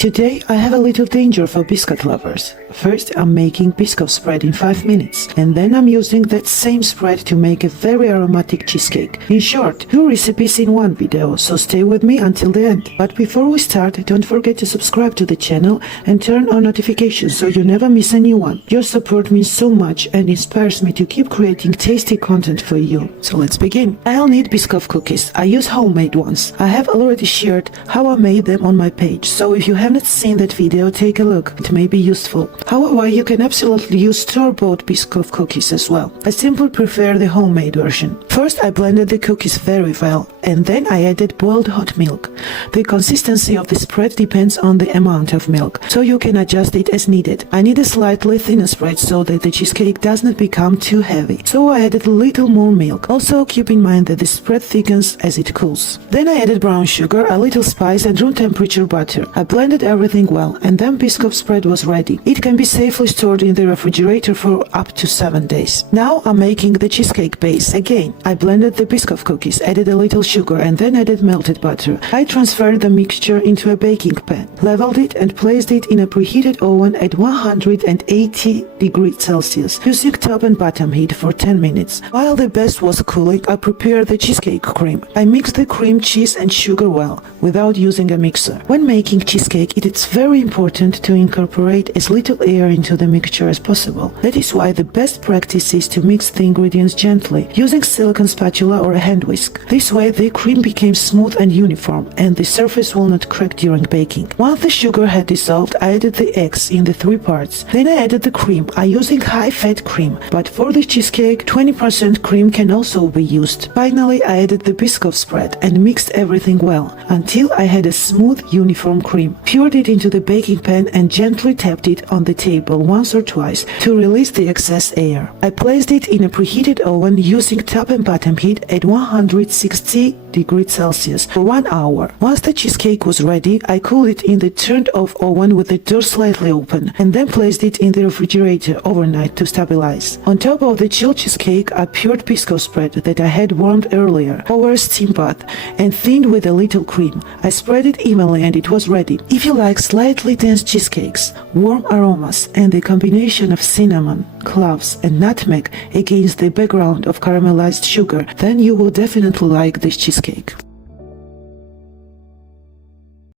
Today I have a little danger for biscuit lovers. First I'm making Biscoff spread in 5 minutes, and then I'm using that same spread to make a very aromatic cheesecake. In short, 2 recipes in one video, so stay with me until the end. But before we start, don't forget to subscribe to the channel and turn on notifications so you never miss a new one. Your support means so much and inspires me to keep creating tasty content for you. So let's begin. I'll need Biscoff cookies. I use homemade ones. I have already shared how I made them on my page, so if you haven't seen that video, take a look. It may be useful. However, you can absolutely use store-bought Biscoff cookies as well. I simply prefer the homemade version. First, I blended the cookies very well, and then I added boiled hot milk. The consistency of the spread depends on the amount of milk, so you can adjust it as needed. I need a slightly thinner spread so that the cheesecake does not become too heavy, so I added a little more milk. Also, keep in mind that the spread thickens as it cools. Then I added brown sugar, a little spice, and room temperature butter. I blended everything well, and then Biscoff spread was ready. It can be safely stored in the refrigerator for up to 7 days. Now I'm making the cheesecake base. Again, I blended the Biscoff cookies, added a little sugar, and then added melted butter. I transferred the mixture into a baking pan, leveled it, and placed it in a preheated oven at 180 degrees Celsius, using top and bottom heat for 10 minutes. While the base was cooling, I prepared the cheesecake cream. I mixed the cream, cheese, and sugar well, without using a mixer. When making cheesecake, it is very important to incorporate as little air into the mixture as possible. That is why the best practice is to mix the ingredients gently, using silicone spatula or a hand whisk. This way the cream becomes smooth and uniform, and the surface will not crack during baking. Once the sugar had dissolved, I added the eggs in the 3 parts. Then I added the cream. I using high-fat cream, but for the cheesecake, 20% cream can also be used. Finally, I added the Biscoff spread and mixed everything well, until I had a smooth, uniform cream. Poured it into the baking pan and gently tapped it on the table once or twice to release the excess air. I placed it in a preheated oven using top and bottom heat at 160 degrees Celsius for 1 hour. Once the cheesecake was ready, I cooled it in the turned-off oven with the door slightly open, and then placed it in the refrigerator overnight to stabilize. On top of the chilled cheesecake, I poured Biscoff spread that I had warmed earlier over a steam pot and thinned with a little cream. I spread it evenly and it was ready. If you like slightly dense cheesecakes, warm aromas, and the combination of cinnamon, cloves, and nutmeg against the background of caramelized sugar, then you will definitely like this cheesecake.